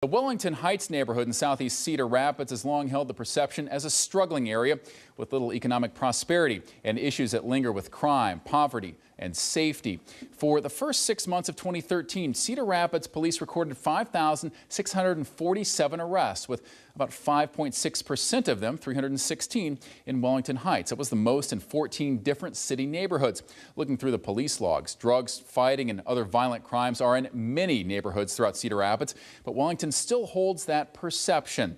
The Wellington Heights neighborhood in southeast Cedar Rapids has long held the perception as a struggling area with little economic prosperity and issues that linger with crime, poverty, and safety. For the first 6 months of 2013, Cedar Rapids police recorded 5,647 arrests, with about 5.6% of them, 316, in Wellington Heights. It was the most in 14 different city neighborhoods. Looking through the police logs, drugs, fighting, and other violent crimes are in many neighborhoods throughout Cedar Rapids, but Wellington still holds that perception.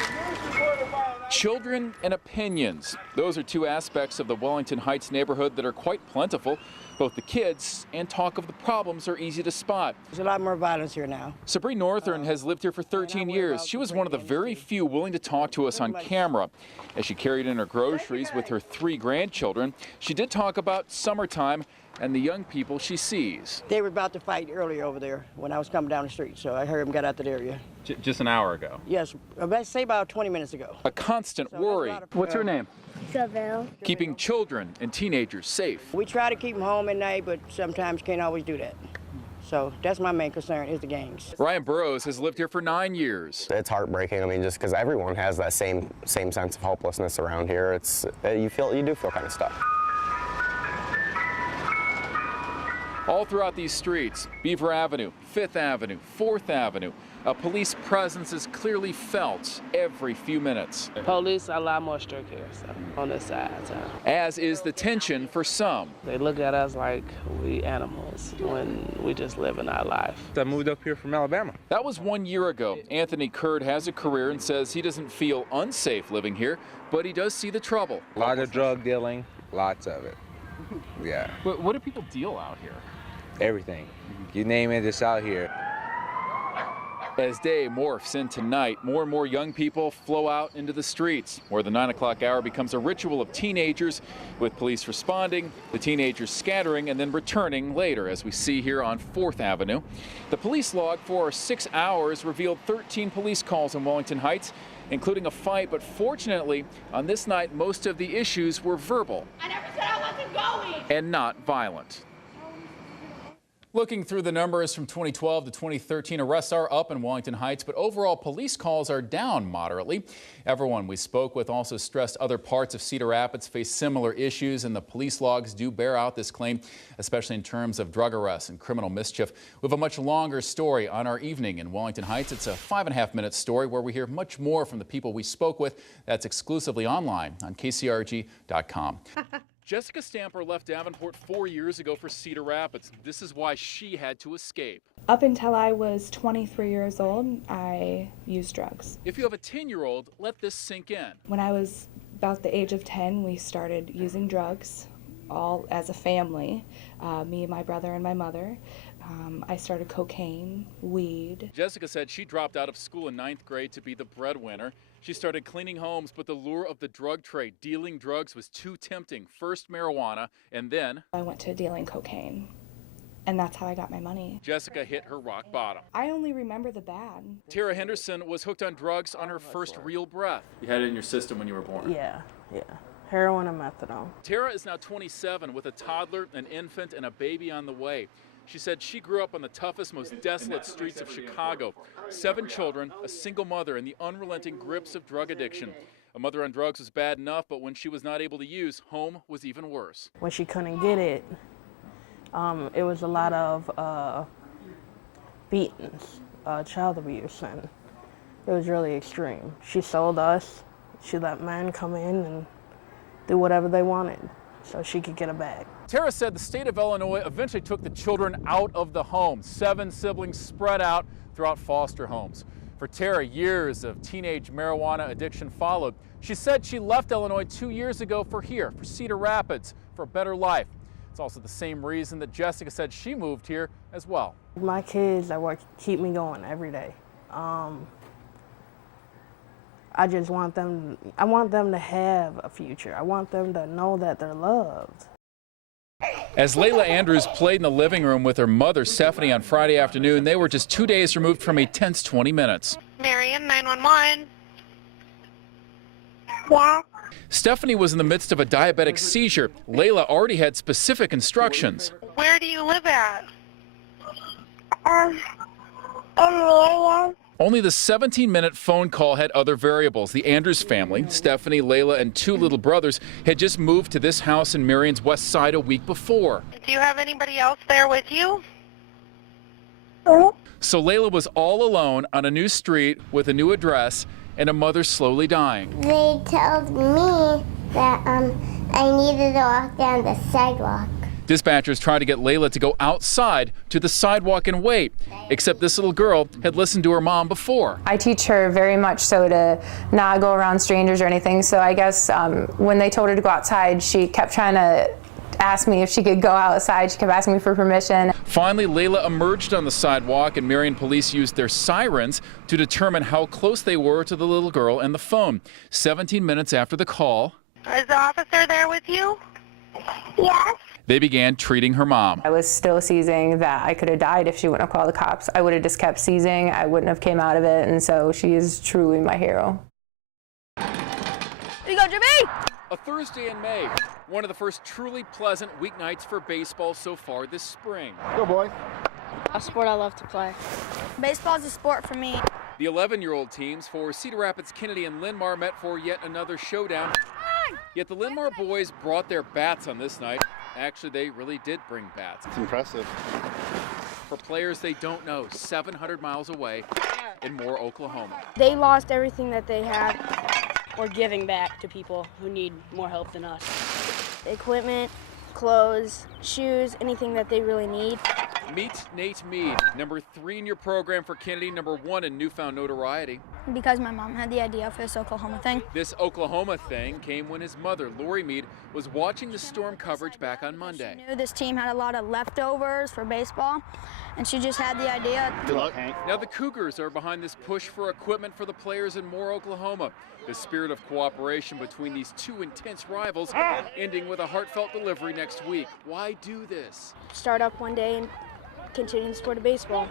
Children and opinions. Those are two aspects of the Wellington Heights neighborhood that are quite plentiful. Both the kids and talk of the problems are easy to spot. There's a lot more violence here now. Sabrina Northern has lived here for 13 years. She was one of the very few willing to talk to us on camera. As she carried in her groceries with her 3 grandchildren, she did talk about summertime and the young people she sees. They were about to fight earlier over there when I was coming down the street, so I heard them get out that area. Just an hour ago? Yes, let's say about 20 minutes ago. A constant worry. What's her name? Cedar. Keeping children and teenagers safe. We try to keep them home at night, but sometimes can't always do that. So that's my main concern, is the gangs. Ryan Burrows has lived here for 9 years. It's heartbreaking. I mean, just because everyone has that same sense of hopelessness around here, you do feel kind of stuck. All throughout these streets, Beaver Avenue, 5th Avenue, 4th Avenue, a police presence is clearly felt every few minutes. Police are a lot more strict here on this side. As is the tension for some. They look at us like we animals when we just live in our life. I moved up here from Alabama. That was 1 year ago. Anthony Curd has a career and says he doesn't feel unsafe living here, but he does see the trouble. A lot of drug dealing, lots of it. Yeah. But what do people deal out here? Everything. You name it, it's out here. As day morphs into night, more and more young people flow out into the streets, where the 9 o'clock hour becomes a ritual of teenagers, with police responding, the teenagers scattering, and then returning later, as we see here on 4th Avenue. The police log for 6 hours revealed 13 police calls in Wellington Heights, including a fight, but fortunately, on this night, most of the issues were verbal. I never said I wasn't going. And not violent. Looking through the numbers from 2012 to 2013, arrests are up in Wellington Heights, but overall police calls are down moderately. Everyone we spoke with also stressed other parts of Cedar Rapids face similar issues, and the police logs do bear out this claim, especially in terms of drug arrests and criminal mischief. We have a much longer story on our evening in Wellington Heights. It's a 5.5-minute story where we hear much more from the people we spoke with. That's exclusively online on KCRG.com. Jessica Stamper left Davenport 4 years ago for Cedar Rapids. This is why she had to escape. Up until I was 23 years old, I used drugs. If you have a 10-year-old, let this sink in. When I was about the age of 10, we started using drugs, all as a family, me, my brother, and my mother. I started cocaine, weed. Jessica said she dropped out of school in 9th grade to be the breadwinner. She started cleaning homes, but the lure of the drug trade, dealing drugs, was too tempting. First marijuana, and then I went to dealing cocaine, and that's how I got my money. Jessica hit her rock bottom. I only remember the bad. Tara Henderson was hooked on drugs on her first real breath. You had it in your system when you were born? Yeah. Heroin and methadone. Tara is now 27 with a toddler, an infant, and a baby on the way. She said she grew up on the toughest, most desolate streets of Chicago. 7 children, a single mother, and the unrelenting grips of drug addiction. A mother on drugs was bad enough, but when she was not able to use, home was even worse. When she couldn't get it, it was a lot of beatings, child abuse, and it was really extreme. She sold us. She let men come in and do whatever they wanted so she could get a bag. Tara said the state of Illinois eventually took the children out of the home. 7 siblings spread out throughout foster homes. For Tara, years of teenage marijuana addiction followed. She said she left Illinois 2 years ago for Cedar Rapids, for a better life. It's also the same reason that Jessica said she moved here as well. My kids at work keep me going every day. I just want them to have a future. I want them to know that they're loved. As Layla Andrews played in the living room with her mother, Stephanie, on Friday afternoon, they were just 2 days removed from a tense 20 minutes. Marion, 911. Yeah. Stephanie was in the midst of a diabetic seizure. Layla already had specific instructions. Where do you live at? In Marion. Only the 17-minute phone call had other variables. The Andrews family, Stephanie, Layla, and 2 little brothers, had just moved to this house in Marion's West Side a week before. Do you have anybody else there with you? So Layla was all alone on a new street with a new address and a mother slowly dying. They told me that I needed to walk down the sidewalk. Dispatchers tried to get Layla to go outside to the sidewalk and wait, except this little girl had listened to her mom before. I teach her very much so to not go around strangers or anything, so I guess when they told her to go outside, she kept trying to ask me if she could go outside. She kept asking me for permission. Finally, Layla emerged on the sidewalk, and Marion police used their sirens to determine how close they were to the little girl and the phone. 17 minutes after the call, Is the officer there with you? Yes. they began treating her mom. I was still seizing that I could have died if she wouldn't have called the cops. I would have just kept seizing. I wouldn't have came out of it, and so she is truly my hero. Here you go, Jimmy! A Thursday in May, one of the first truly pleasant weeknights for baseball so far this spring. Go, boys. A sport I love to play. Baseball's a sport for me. The 11-year-old teams for Cedar Rapids, Kennedy, and Linn-Mar met for yet another showdown. Yet the Linn-Mar boys brought their bats on this night. Actually, they really did bring bats. It's impressive. For players they don't know, 700 miles away in Moore, Oklahoma. They lost everything that they had. We're giving back to people who need more help than us. Equipment, clothes, shoes, anything that they really need. Meet Nate Mead, number 3 in your program for Kennedy, number 1 in newfound notoriety. Because my mom had the idea for this Oklahoma thing. This Oklahoma thing came when his mother, Lori Mead, was watching the Storm coverage back on Monday. She knew this team had a lot of leftovers for baseball, and she just had the idea. Good luck, Hank. Now the Cougars are behind this push for equipment for the players in Moore, Oklahoma. The spirit of cooperation between these 2 intense rivals ending with a heartfelt delivery next week. Why do this? Start up one day and continue the sport of baseball.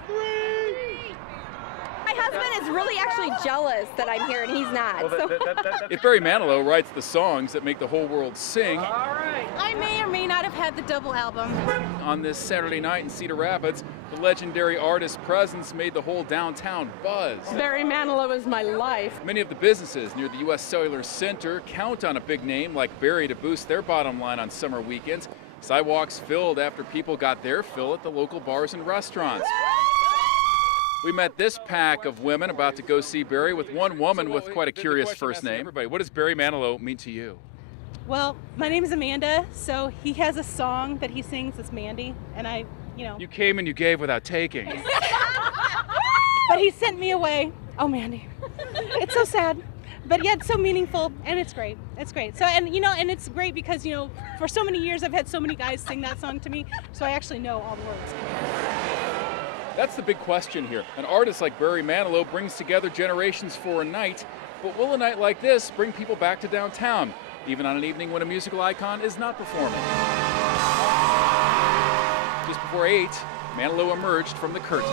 My husband is really actually jealous that I'm here and he's not. If Barry Manilow writes the songs that make the whole world sing, I may or may not have had the double album. on this Saturday night in Cedar Rapids, the legendary artist's presence made the whole downtown buzz. Barry Manilow is my life. Many of the businesses near the U.S. Cellular Center count on a big name like Barry to boost their bottom line on summer weekends. Sidewalks filled after people got their fill at the local bars and restaurants. We met this pack of women about to go see Barry with one woman with quite a curious first name. Everybody, what does Barry Manilow mean to you? Well, my name is Amanda, so he has a song that he sings as Mandy, and You came and you gave without taking. But he sent me away. Oh, Mandy. It's so sad. But yet so meaningful, and it's great. It's great. So, and it's great because, for so many years I've had so many guys sing that song to me, so I actually know all the words. That's the big question here. An artist like Barry Manilow brings together generations for a night, but will a night like this bring people back to downtown, even on an evening when a musical icon is not performing? Just before 8, Manilow emerged from the curtain.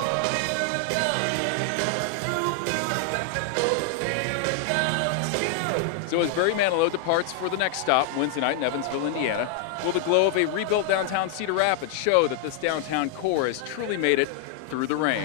So as Barry Manilow departs for the next stop, Wednesday night in Evansville, Indiana, will the glow of a rebuilt downtown Cedar Rapids show that this downtown core has truly made it through the rain?